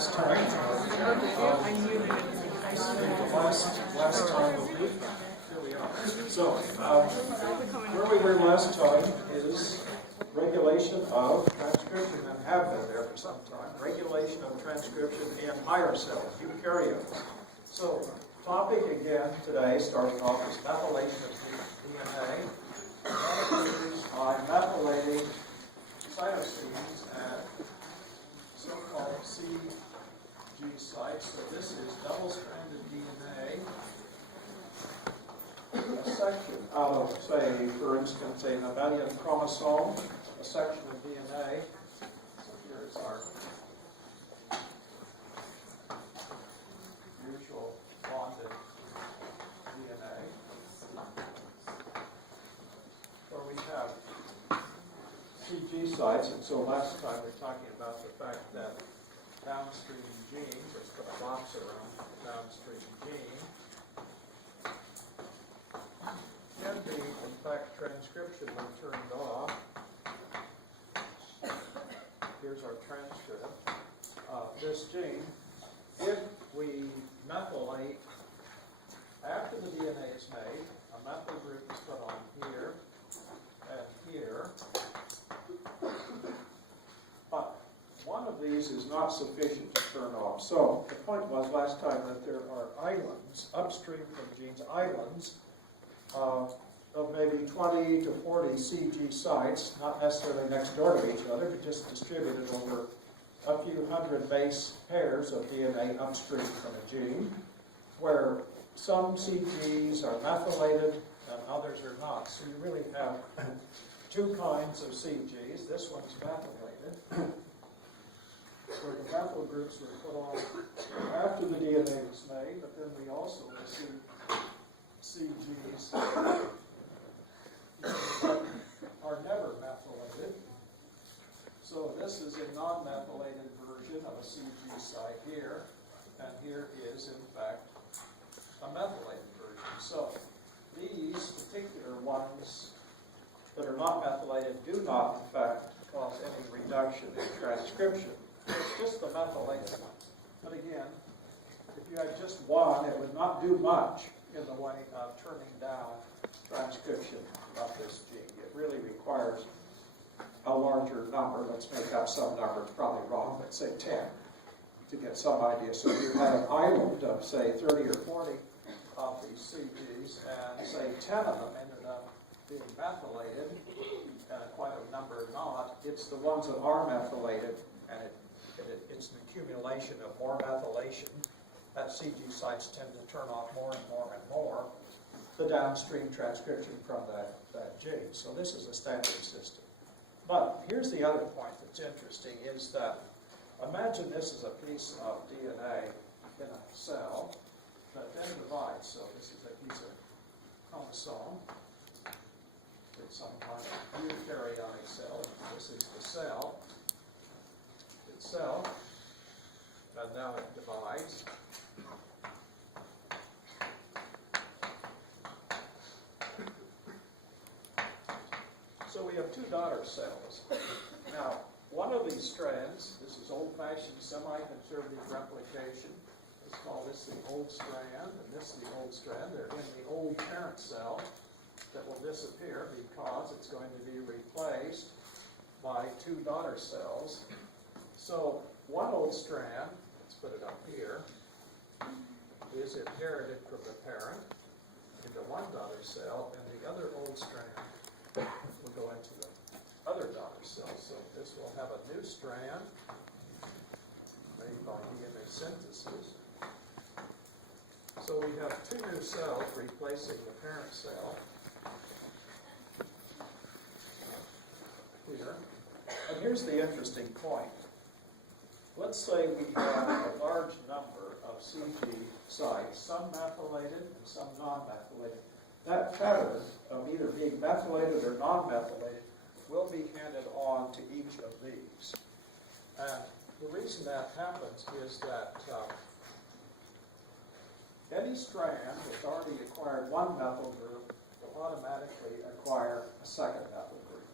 last time. Last time. Here we are. So, where we were last time is regulation of transcription, and have been there for some time. Regulation of transcription in higher cells, eukaryotes. So, topic again today, starting off, is methylation of DNA. By methylating cytosines at so-called CG sites. So this is double-stranded DNA. A section out of, say, for instance, a mammalian chromosome, a section of DNA. So here is our mutual bonded DNA, where we have CG sites, and so last time we were talking about the fact that downstream genes, let's put a box around downstream gene, can be, in fact, transcription when turned off. Here's our transcript. This gene, if we methylate after the DNA is made, a methyl group is put on here and here. But one of these is not sufficient to turn off. So the point was last time that there are islands upstream from genes, islands of maybe 20 to 40 CG sites, not necessarily next door to each other, but just distributed over a few hundred base pairs of DNA upstream from a gene, where some CGs are methylated and others are not. So you really have two kinds of CGs. This one's methylated, where the methyl groups were put on after the DNA was made, but then we also receive CGs that are never methylated. So this is a non-methylated version of a CG site here, and here is, in fact, a methylated version. So these particular ones that are not methylated do not, in fact, cause any reduction in transcription. It's just the methylated one. But again, if you had just one, it would not do much in the way of turning down transcription of this gene. It really requires a larger number. Let's make up some number, it's probably wrong, let's say 10, to get some idea. So if you had an island of, say, 30 or 40 of these CGs, and say 10 of them ended up being methylated, and quite a number not, it's the ones that are methylated, and it's an accumulation of more methylation. That CG sites tend to turn off more and more and more the downstream transcription from that gene. So this is a standard system. But here's the other point that's interesting, is that imagine this is a piece of DNA in a cell that then divides. So this is a piece of chromosome. It's some kind of eukaryotic cell. This is the cell itself, and now it divides. So we have two daughter cells. Now, one of these strands, this is old-fashioned semi-conservative replication. Let's call this the old strand, and this the old strand. They're in the old parent cell that will disappear because it's going to be replaced by two daughter cells. So one old strand, let's put it up here, is inherited from the parent into one daughter cell, and the other old strand will go into the other daughter cell. So this will have a new strand made by DNA synthesis. So we have two new cells replacing the parent cell here. And here's the interesting point. Let's say we have a large number of CG sites, some methylated and some non-methylated. That pattern of either being methylated or non-methylated will be handed on to each of these. And the reason that happens is that any strand that's already acquired one methyl group will automatically acquire a second methyl group.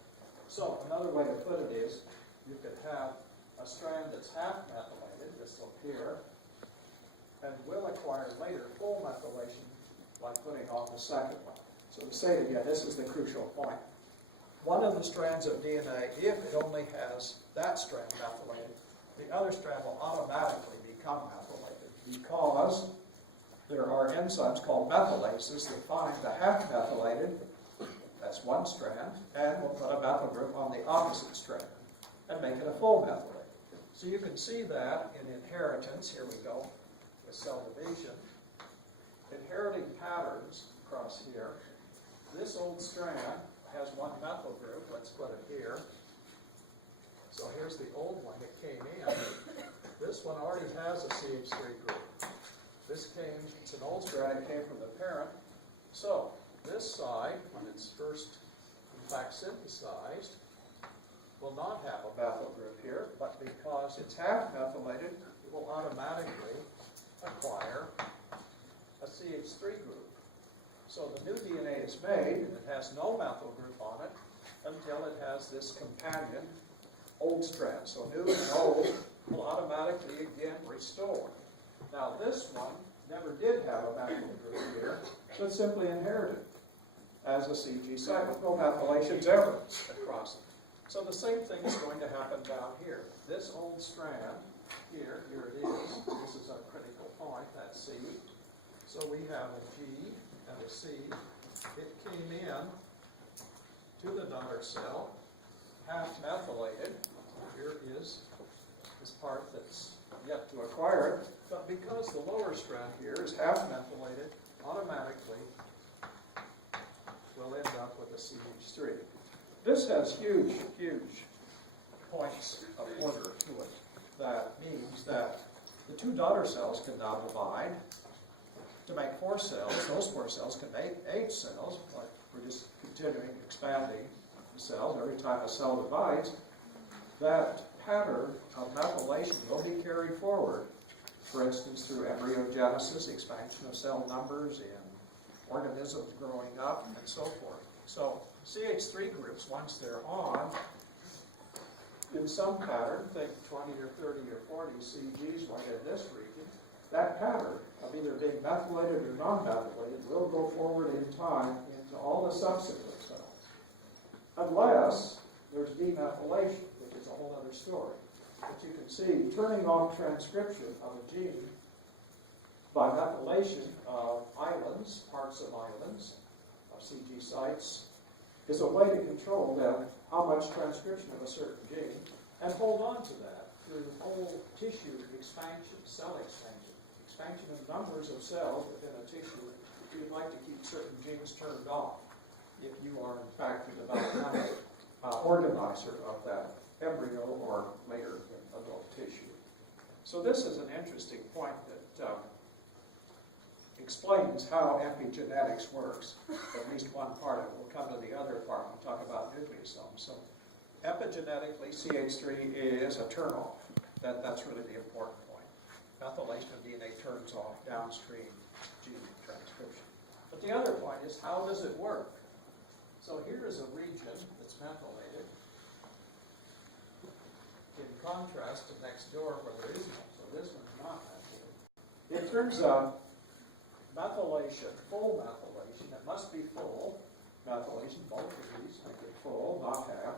So another way to put it is you could have a strand that's half methylated, this one here, and will acquire later full methylation by putting on the second one. So to say it again, this is the crucial point. One of the strands of DNA, if it only has that strand methylated, the other strand will automatically become methylated because there are enzymes called methylases that find the half methylated, that's one strand, and will put a methyl group on the opposite strand and make it a full methylated. So you can see that in inheritance, here we go, with cell division. Inheriting patterns across here. This old strand has one methyl group, let's put it here. So here's the old one that came in. This one already has a CH3 group. This came, it's an old strand, it came from the parent. So this side, when it's first, in fact, synthesized, will not have a methyl group here, but because it's half methylated, it will automatically acquire a CH3 group. So the new DNA is made, and it has no methyl group on it until it has this companion old strand. So new and old will automatically again restore. Now this one never did have a methyl group here, but simply inherited as a CG site with no methylations ever across it. So the same thing is going to happen down here. This old strand, here it is. This is a critical point, that's C. So we have a G and a C. It came in to the daughter cell, half methylated. Here is this part that's yet to acquire it. But because the lower strand here is half methylated, automatically we'll end up with a CH3. This has huge, huge points of order to it. That means that the two daughter cells can now divide to make 4 cells. Those 4 cells can make 8 cells, but we're just continuing expanding the cells. Every time a cell divides, that pattern of methylation will be carried forward. For instance, through embryogenesis, expansion of cell numbers in organisms growing up, and so forth. So CH3 groups, once they're on, in some pattern, think 20 or 30 or 40 CGs like in this region, that pattern of either being methylated or non-methylated will go forward in time into all the subsequent cells. Unless there's demethylation, which is a whole other story. But you can see turning off transcription of a gene by methylation of islands, parts of islands, of CG sites, is a way to control then how much transcription of a certain gene and hold on to that through whole tissue expansion, cell expansion of numbers of cells within a tissue. You'd like to keep certain genes turned off if you are in fact the developmental organizer of that embryo or later in adult tissue. So this is an interesting point that explains how epigenetics works. At least one part of it. We'll come to the other part when we talk about nucleosomes. So epigenetically, CH3 is a turnoff. That's really the important point. Methylation of DNA turns off downstream gene transcription. But the other point is, how does it work? So here is a region that's methylated, in contrast to next door where there is none. So this one's not methylated. It turns out methylation, full methylation, it must be full methylation, both of these make it full, not half,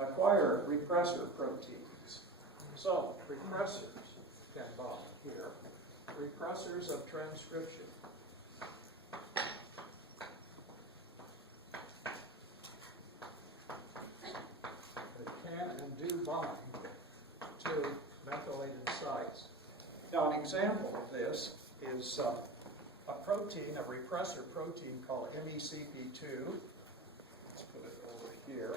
acquire repressor proteins. So repressors can bind here, repressors of transcription. Bind to methylated sites. Now, an example of this is a protein, a repressor protein called MECP2. Let's put it over here.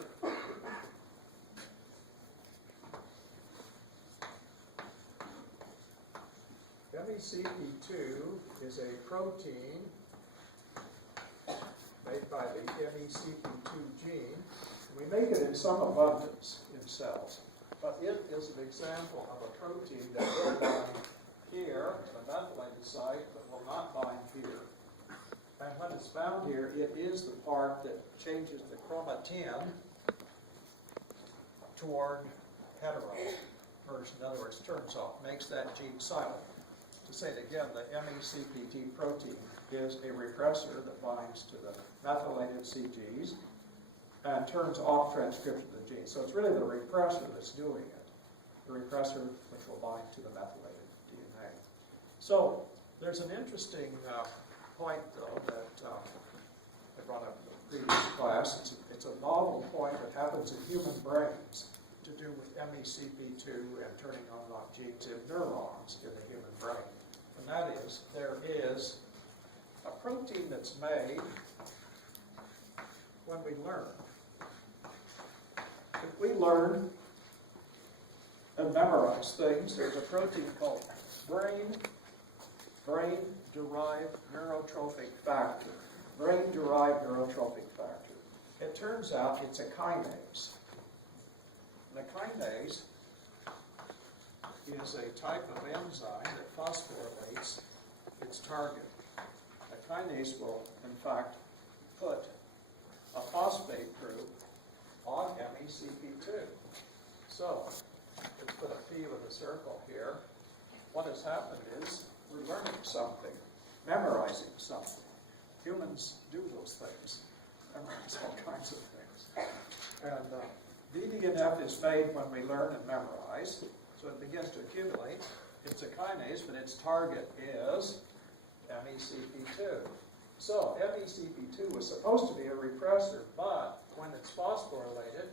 MECP2 is a protein made by the MECP2 gene. We make it in some abundance in cells, but it is an example of a protein that will bind here, the methylated site, but will not bind here. And when it's bound here, it is the part that changes the chromatin toward hetero. version, in other words, turns off, makes that gene silent. To say it again, the MECP2 protein is a repressor that binds to the methylated CGs and turns off transcription of the gene. So it's really the repressor that's doing it, the repressor which will bind to the methylated DNA. So there's an interesting point, though, that I brought up in the previous class. It's a novel point that happens in human brains to do with MECP2 and turning on and off genes in neurons in the human brain. And that is, there is a protein that's made when we learn. If we learn and memorize things, there's a protein called brain-derived neurotrophic factor. Brain-derived neurotrophic factor. It turns out it's a kinase. And a kinase is a type of enzyme that phosphorylates its target. A kinase will, in fact, put a phosphate group on MECP2. So, let's put a P with a circle here. What has happened is we're learning something, memorizing something. Humans do those things, memorize all kinds of things. And BDNF is made when we learn and memorize, so it begins to accumulate. It's a kinase, but its target is MECP2. So MECP2 was supposed to be a repressor, but when it's phosphorylated,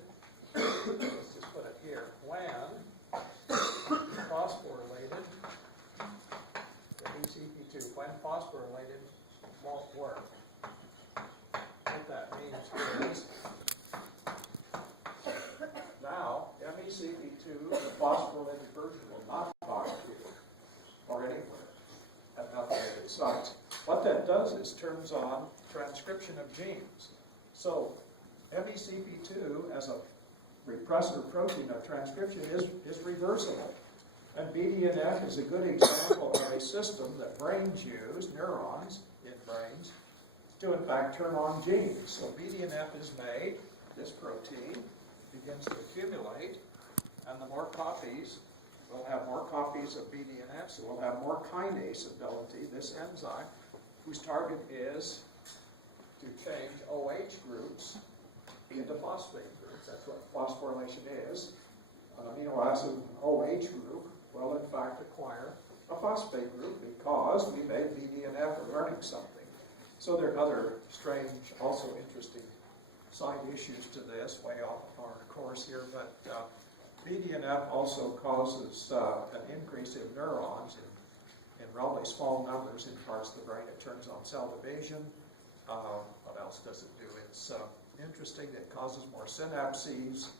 let's just put it here, when phosphorylated, the MECP2, when phosphorylated, won't work. What that means is now MECP2, the phosphorylated version, will not bind here or anywhere at methylated sites. What that does is turns on transcription of genes. So MECP2 as a repressor protein of transcription is reversible. And BDNF is a good example of a system that brains use, neurons in brains, to in fact turn on genes. So BDNF is made, this protein begins to accumulate, and the more copies, we'll have more copies of BDNF, so we'll have more kinase ability, this enzyme, whose target is to change OH groups into phosphate groups. That's what phosphorylation is. An amino acid OH group will in fact acquire a phosphate group because we made BDNF learning something. So there are other strange, also interesting side issues to this, way off our course here, but BDNF also causes an increase in neurons in relatively small numbers in parts of the brain. It turns on cell division. What else does it do? It's interesting. It causes more synapses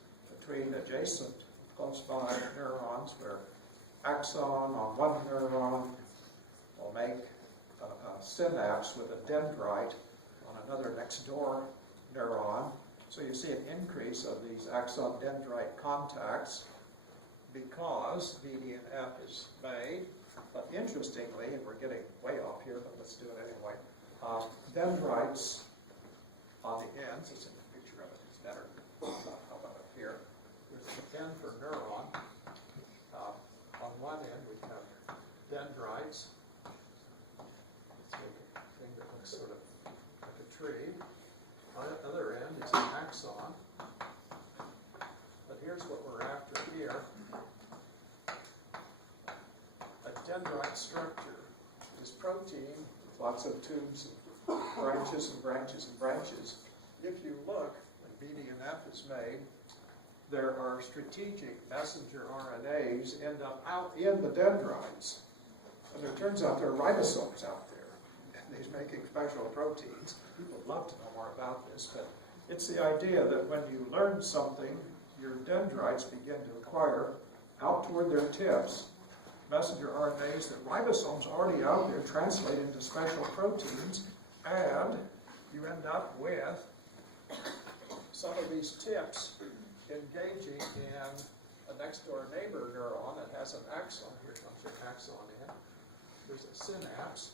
between adjacent, close by neurons, where axon on one neuron will make a synapse with a dendrite on another next door neuron. So you see an increase of these axon dendrite contacts because BDNF is made. But interestingly, and we're getting way off here, but let's do it anyway, dendrites on the ends, it's in the picture of it, it's better. How about up here? There's an end for neuron. On one end, we have dendrites. Let's make a thing that looks sort of like a tree. On the other end, it's an axon. But here's what we're after here. A dendrite structure. This protein, with lots of tubes, and branches and branches and branches. If you look, when BDNF is made, there are strategic messenger RNAs end up out in the dendrites. And it turns out there are ribosomes out there. And these making special proteins. People would love to know more about this, but it's the idea that when you learn something, your dendrites begin to acquire out toward their tips messenger RNAs that ribosomes already out there translate into special proteins, and you end up with some of these tips engaging in a next door neighbor neuron that has an axon. Here comes your axon in. There's a synapse.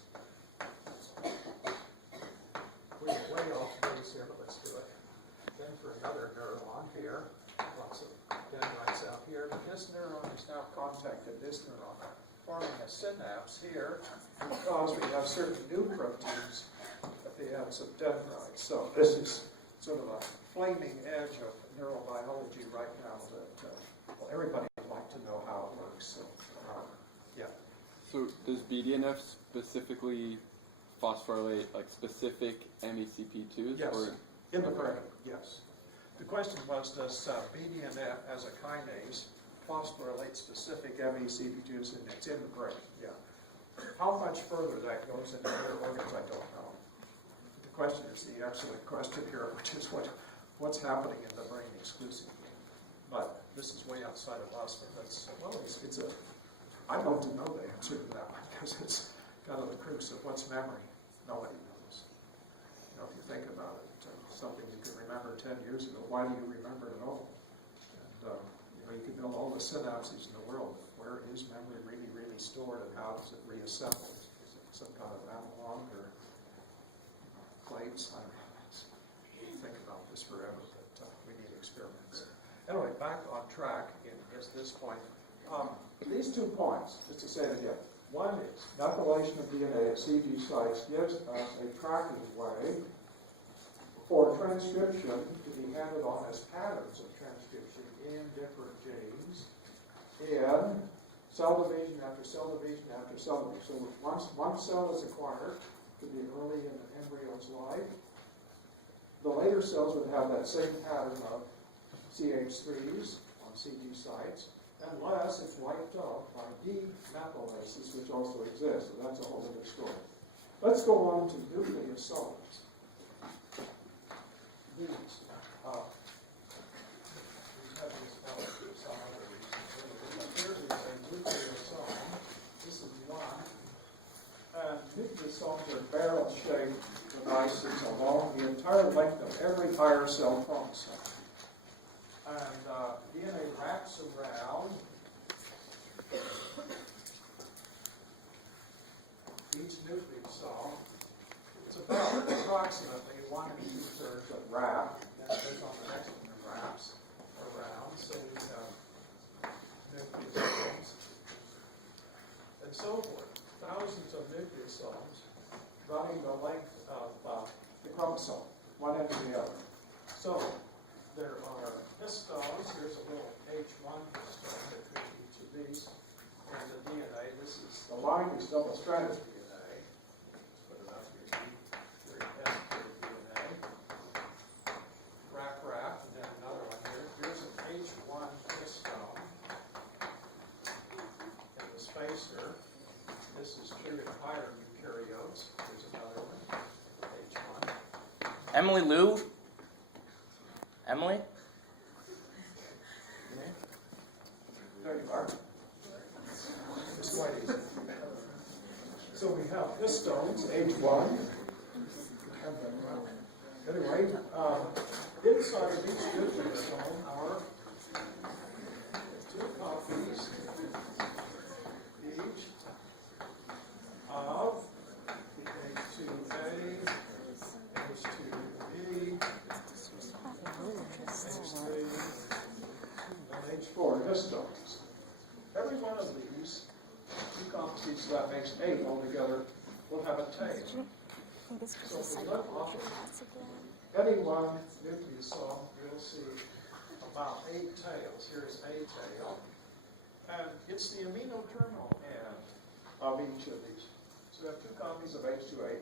We're way off base here, but let's do it. Then for another neuron here, lots of dendrites out here, but this neuron has now contacted this neuron, forming a synapse here because we have certain new proteins at the ends of dendrites. So this is sort of a flaming edge of neurobiology right now that well, everybody would like to know how it works. So, yeah. So does BDNF specifically phosphorylate like specific MECP2s? Yes, or? in the brain, yes. The question was, does BDNF as a kinase phosphorylate specific MECP2s, and it's in the brain, yeah. How much further that goes into other organs, I don't know. The question is the excellent question here, which is what's happening in the brain exclusively. But this is way outside of us, but that's, well, it's a, I'd love to know the answer to that one, because it's kind of the crux of what's memory. Nobody knows. You know, if you think about it, something you could remember 10 years ago, why do you remember it at all? And, you know, you can build all the synapses in the world, but where is memory really stored, and how does it reassemble? Is it some kind of analog or plates? I don't know. Think about this forever, but we need experiments. Anyway, back on track is this point. These 2 points, just to say it again. One is methylation of DNA at CG sites gives us a tracking way for transcription to be handed on as patterns of transcription in different genes in cell division after cell division after cell division. So once one cell is acquired, it could be early in the embryo's life, the later cells would have that same pattern of CH3s on CG sites, unless it's wiped out by demethylases, which also exist. So that's a whole other story. Let's go on to nucleosomes. These have this element for some other reason. Here is a nucleosome. This is one. And nucleosomes are barrel-shaped devices along the entire length of every higher cell chromosome. And DNA wraps around each nucleosome. It's about approximately 1 2/3 of wrap, and there's on the next one the wraps around, so we have nucleosomes, and so forth. Thousands of nucleosomes running the length of the chromosome, one end to the other. So there are histones. Here's a little H1 histone that could be each of these. And the DNA, this is the line is double-stranded DNA. Put it up here. Very S-curve DNA. Wrap, and then another one here. Here's an H1 histone in the spacer. This is true in higher eukaryotes. Here's another one. H1. Emily Lou? Emily? There you are. It's quite easy. So we have histones, H1. Anyway, inside of each nucleosome are 2 copies each of the H2A, H2B, H3, and H4 histones. Every one of these 2 copies, so that makes 8 altogether, will have a tail. So if we look off any one nucleosome, you'll see about 8 tails. Here's a tail. And it's the amino terminal end of each of these. So we have 2 copies of H2A.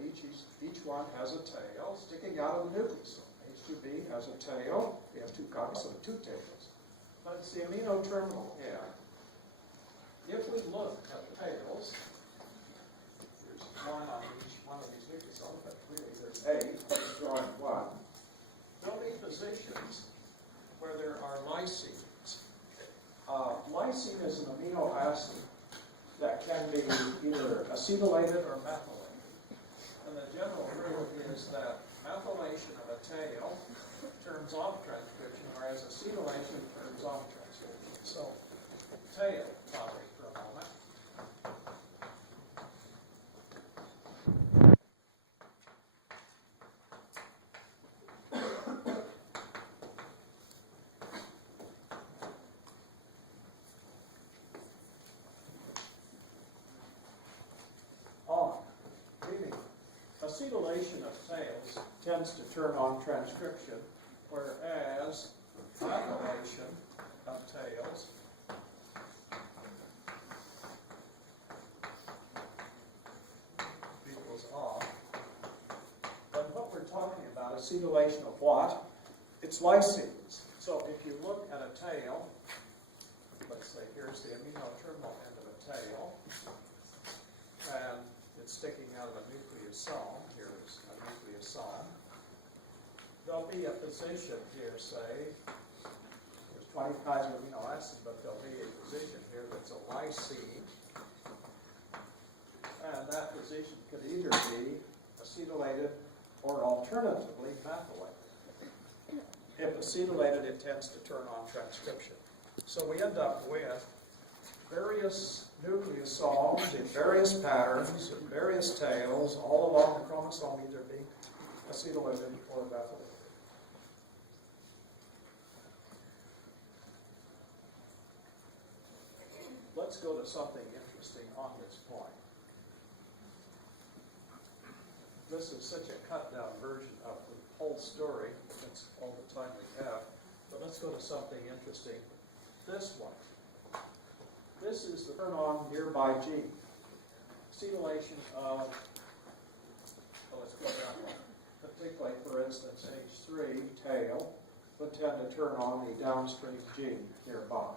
Each one has a tail sticking out of the nucleosome. H2B has a tail. We have 2 copies of 2 tails. But it's the amino terminal end. If we look at tails, there's 1 on each one of these nucleosomes, but really there's 8. Let's draw in 1. There'll be positions where there are lysines. Lysine is an amino acid that can be either acetylated or methylated. And the general rule is that methylation of a tail turns off transcription, whereas acetylation turns on transcription. So, tail topic for a moment. acetylation of tails tends to turn on transcription, whereas methylation of tails equals off. Then what we're talking about, acetylation of what? It's lysines. So if you look at a tail, let's say here's the amino terminal end of a tail, and it's sticking out of a nucleosome. Here is a nucleosome. There'll be a position here, say, there's 20 kinds of amino acids, but there'll be a position here that's a lysine. And that position could either be acetylated or alternatively methylated. If acetylated, it tends to turn on transcription. So we end up with various nucleosomes in various patterns, in various tails, all along the chromosome either being acetylated or methylated. Let's go to something interesting on this point. This is such a cut-down version of the whole story. That's all the time we have. But let's go to something interesting. This one. This is the turn-on nearby gene. Acetylation of, well, let's go that one. Particularly, for instance, H3 tail would tend to turn on the downstream gene nearby.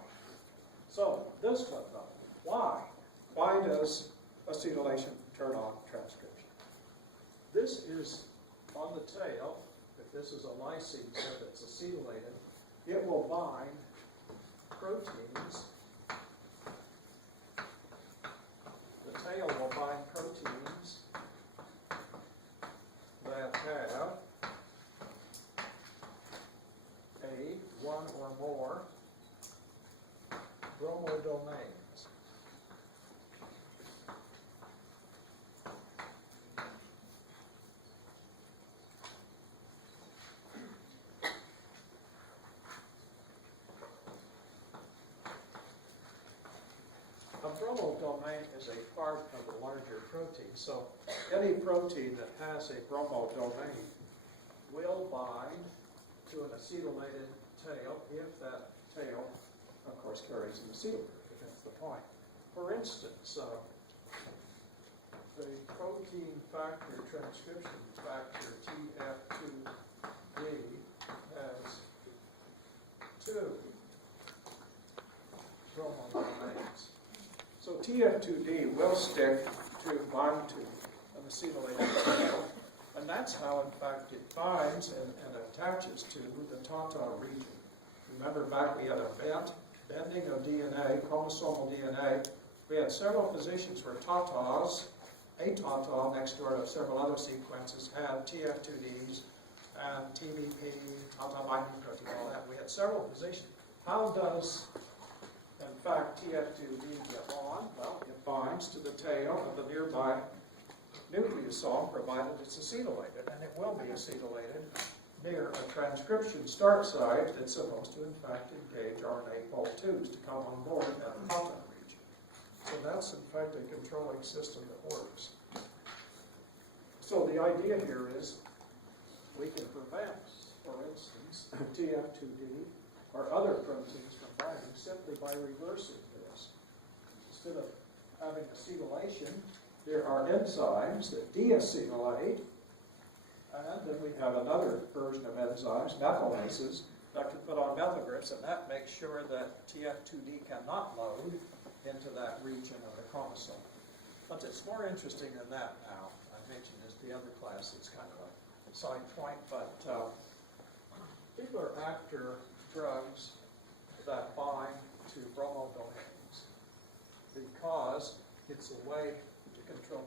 So this one, though, why? Why does acetylation turn on transcription? This is on the tail. If this is a lysine that's acetylated, it will bind proteins. The tail will bind proteins that have one or more bromodomains. A bromodomain is a part of a larger protein. So any protein that has a bromodomain will bind to an acetylated tail if that tail, of course, carries an acetyl group. That's the point. For instance, the protein factor, transcription factor TF2D has 2 bromodomains. So TF2D will stick to bind to an acetylated tail, and that's how, in fact, it binds and attaches to the TATA region. Remember back we had a bending of DNA, chromosomal DNA. We had several positions where TATAs, a TATA next door to several other sequences, had TF2Ds and TBP, TATA binding protein, all that. We had several positions. How does, in fact, TF2D get on? Well, it binds to the tail of the nearby nucleosome, provided it's acetylated, and it will be acetylated near a transcription start site that's supposed to, in fact, engage RNA pol IIs to come on board at the TATA region. So that's, in fact, a controlling system that works. So the idea here is we can prevent, for instance, TF2D or other proteins from binding simply by reversing this. Instead of having acetylation, there are enzymes that deacetylate, and then we have another version of enzymes, methylases, that can put on methyl groups, and that makes sure that TF2D cannot load into that region of the chromosome. But it's more interesting than that now. I mentioned this the other class, it's kind of a side point, but people are after drugs that bind to bromodomains because it's a way to control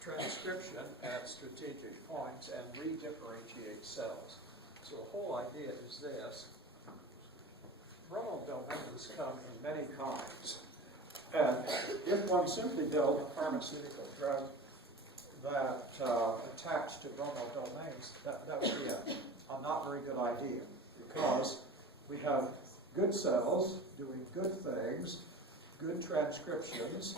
transcription at strategic points and redifferentiate cells. So the whole idea is this. Bromodomains come in many kinds. And if one simply built a pharmaceutical drug that attached to bromodomains, that would be a not very good idea, because we have good cells doing good things, good transcriptions,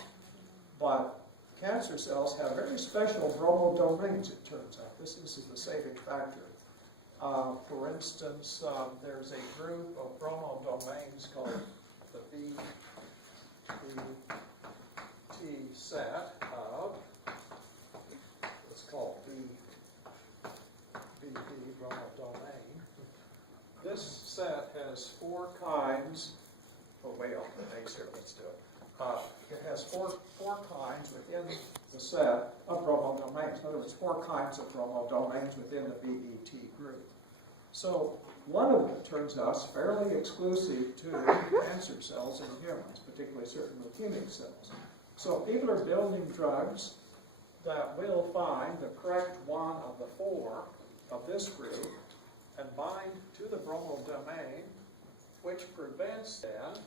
but cancer cells have very special bromodomains, it turns out. This is the saving factor. For instance, there's a group of bromodomains called the BT set of, it's called BB bromodomain. This set has 4 kinds, oh wait, on the base here, let's do it. It has four kinds within the set of bromodomains. In other words, 4 kinds of bromodomains within the BET group. So one of them, it turns out, is fairly exclusive to cancer cells in humans, particularly certain leukemic cells. So people are building drugs that will find the correct one of the 4 of this group and bind to the bromodomain, which prevents then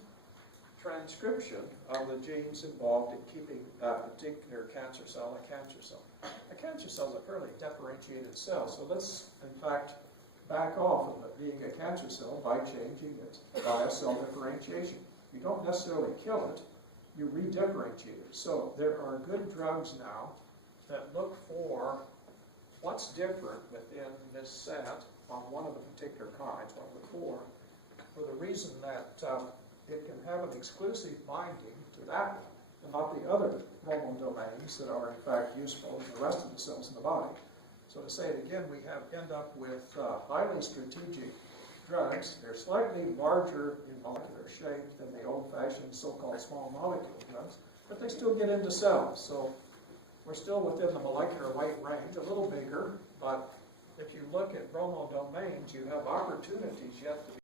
transcription of the genes involved in keeping that particular cancer cell a cancer cell. A cancer cell is a fairly differentiated cell, so let's, in fact, back off of it being a cancer cell by changing it by a cell differentiation. You don't necessarily kill it, you redifferentiate it. So there are good drugs now that look for what's different within this set on one of the particular kinds, one of the 4, for the reason that it can have an exclusive binding to that one, and not the other bromodomains that are in fact useful in the rest of the cells in the body. So to say it again, we end up with highly strategic drugs. They're slightly larger in molecular shape than the old-fashioned so-called small molecule drugs, but they still get into cells. So we're still within the molecular weight range, a little bigger, but if you look at bromodomains, you have opportunities yet to be